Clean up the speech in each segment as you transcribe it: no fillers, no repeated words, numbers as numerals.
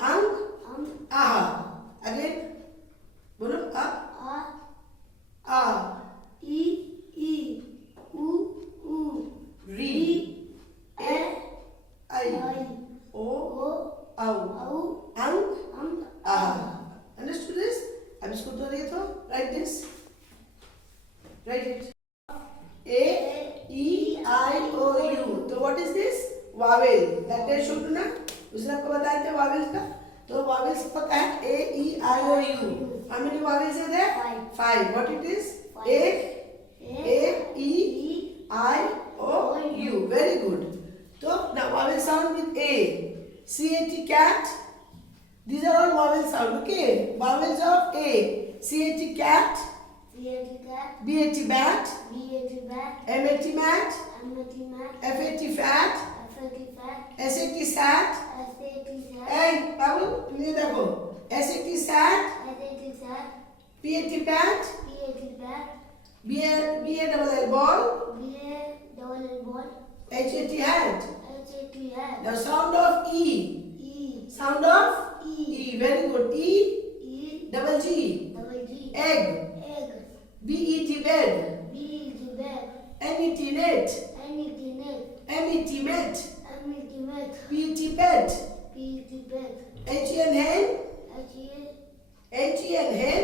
अंक आह अगेन बोलो आ आ ई ई उ री ए आई ओ औ अंक आह अंडरस्टूड दिस अब इसको दोहराइए तो right this right it A E I O U तो what is this Wavell that day should ना उसने आपको बताया था वावेल्स का तो वावेल्स पता है A E I O U how many vowels are there 5 what it is A E I O U very good so now vowel sound with A C A T cat these are all vowel sound okay vowels of A C A T cat B A T bat M A T mat F A T fat S A T sat hey बाबू ये देखो S A T sat P A T pat B A double L ball H A T hat the sound of E sound of E very good E double G egg B E T bed N E T net M E T met P E T pet H E N hen H E N hen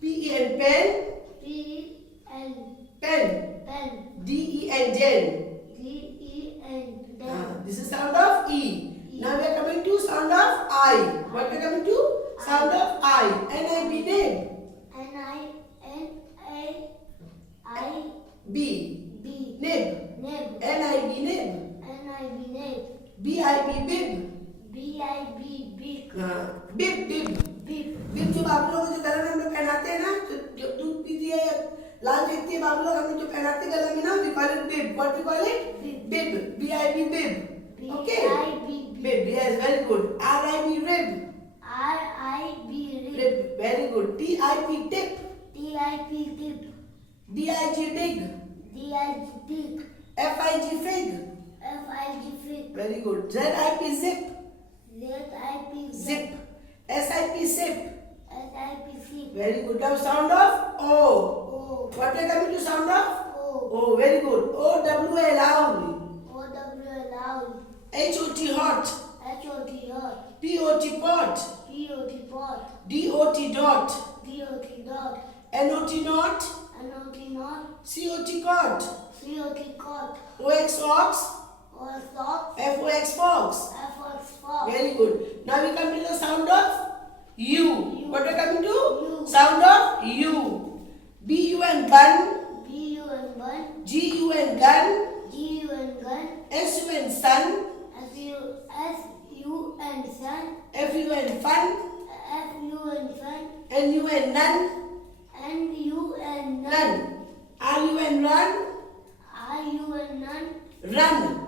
P E N pen pen D E N den this is sound of E now we are coming to sound of I what we are coming to sound of I N I B name B nib N I B nib B I B bib बिब जो आप लोग जो गले में हम लोग पहनाते हैं ना जो दूध पीती है या लाल देखती है आप लोग हम जो पहनाते हैं गले में ना we call it bib what we call it bib B I B bib okay bib yes very good R I B rib rib very good T I P tip D I G dig F I G fig very good Z I P zip zip S I P sip very good now sound of O what are coming to sound of O very good O W A loud H O T hot P O T pot D O T dot N O T not C O T cot O X ox F O X fox very good now we come to the sound of U what are coming to sound of U B U N bun G U N gun S U N sun F U N fun N U N nun run R U N run run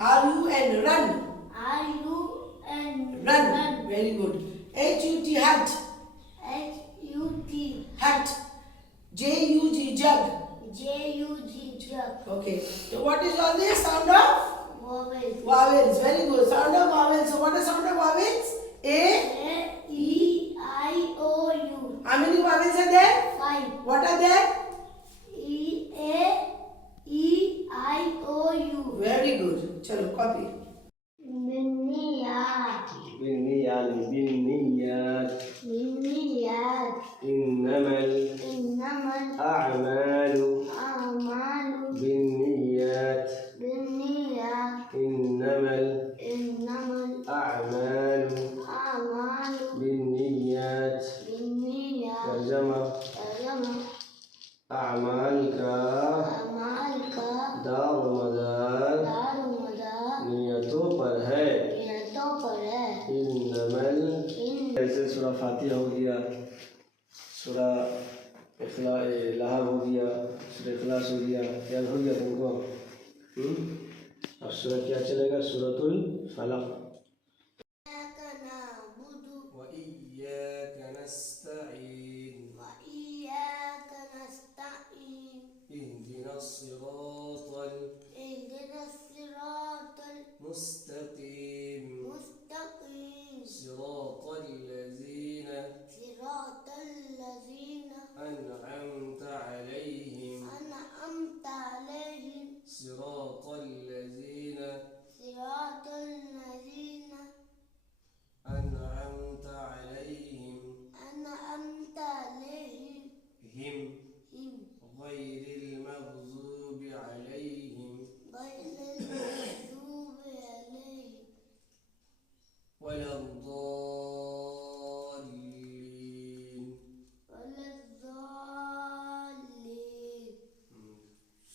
R U N run run very good H U T hut hut J U G jug okay so what is all this sound of vowels very good sound of vowels so what is sound of vowels A how many vowels are there 5 what are there very good chalo copy بالنيات إنما الأعمال بالنيات إنما الأعمال بالنيات ترجمة أعمالك दार मदार नियतों पर है इन्नमल ऐसे सूरा फातिहा हो गया सूरा लहब हो गया सूरा इखलास हो गया याद हो गया तुमको अब सूरा क्या चलेगा सूरतुल फलक व इय्याक नस्तईन اهدنا الصراط المستقيم ولا الضالين ولا الضالين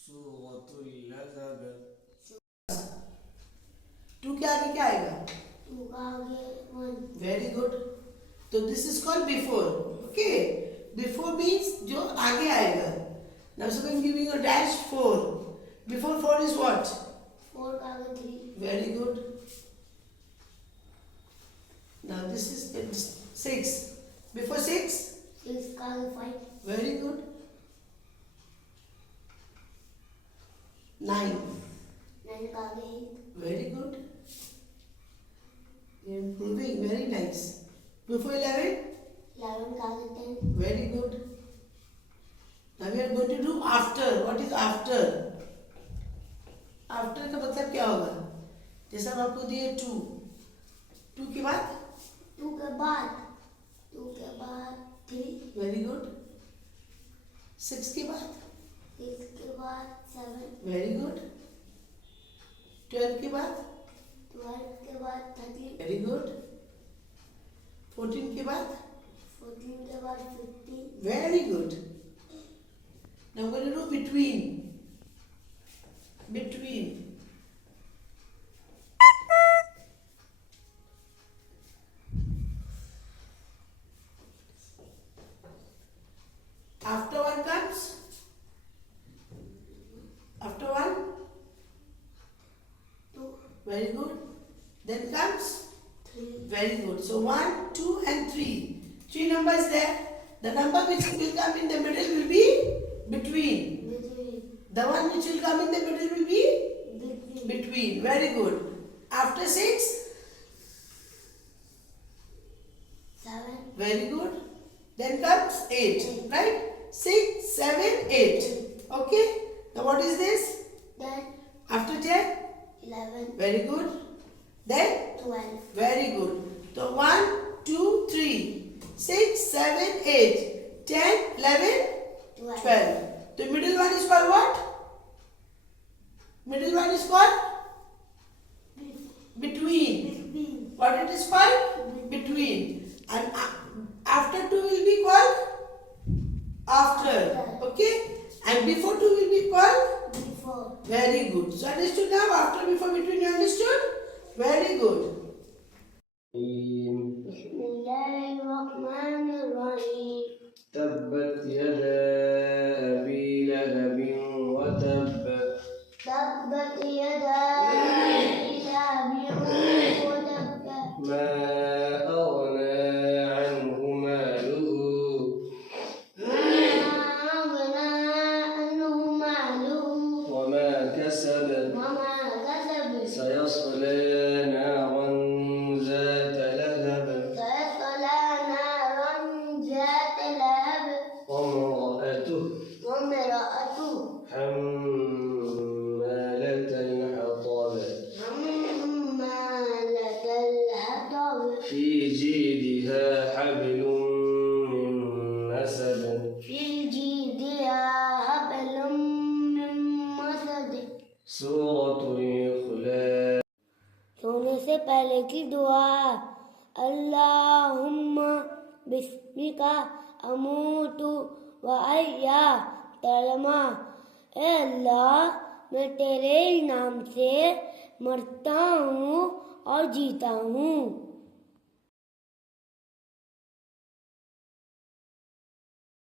سورة اللهب टू के आगे क्या आएगा? टू का आगे वन वेरी गुड. तो this is called before. Okay, before means जो आगे आएगा. Now so I am giving a dash 4. Before 4 is what? Four का आगे three Very good. Now this is 6. Before 6? Six का आगे फाइव Very good. 9. नाइन का आगे eight Very good. You're improving. Very nice. Before 11? Eleven का आगे ten Very good. Now we are going to do after. What is after? After का मतलब क्या होगा? जैसा हम आपको दिए 2. 2 के बाद? टू के बाद थ्री Very good. 6 के बाद? सिक्स के बाद सेवन Very good. 12 के बाद? ट्वेल्व के बाद थर्टीन Very good. 14 के बाद? फोर्टीन के बाद fifteen Very good. Now we're going to do between. Between. After one comes? After one? Two Very good. Then comes? Three Very good. So 1, 2 and 3. 3 numbers there. The number which will come in the middle will be between. Between The one which will come in the middle will be between between. Very good. After 6? Seven Very good. Then comes 8. Right? 6, 7, 8. Okay? Now what is this? Then After 10? Eleven Very good. Then? Twelve Very good. So 1, 2, 3, 6, 7, 8, 10, 11, 12. The middle one is called what? Middle one is called? Between. Between What it is called? Between. And after 2 will be called? After. Okay? And before 2 will be called? Before Very good. So understood now? After, before, between you understood? Very good. बिस्मिल्लाहिर्रहमानिर्रहीम تبت يدا أبي لهب وتب تبت يدا أبي لهب وتب ما أغنى عنه ماله ما أغنى عنه ماله وما كسب وما كسب سيصلى نارا ذات لهب سيصلى نارا ذات لهب وامرأته وامرأته حمالة الحطب حمالة الحطب في جيدها حبل من مسد في جيدها حبل من مسد سورة الإخلاص सोने से पहले की दुआ अल्लाहुम्मा बिस्मिका अमूतु व अहया तर्जमा ए अल्लाह मैं तेरे ही नाम से मरता हूँ और जीता हूँ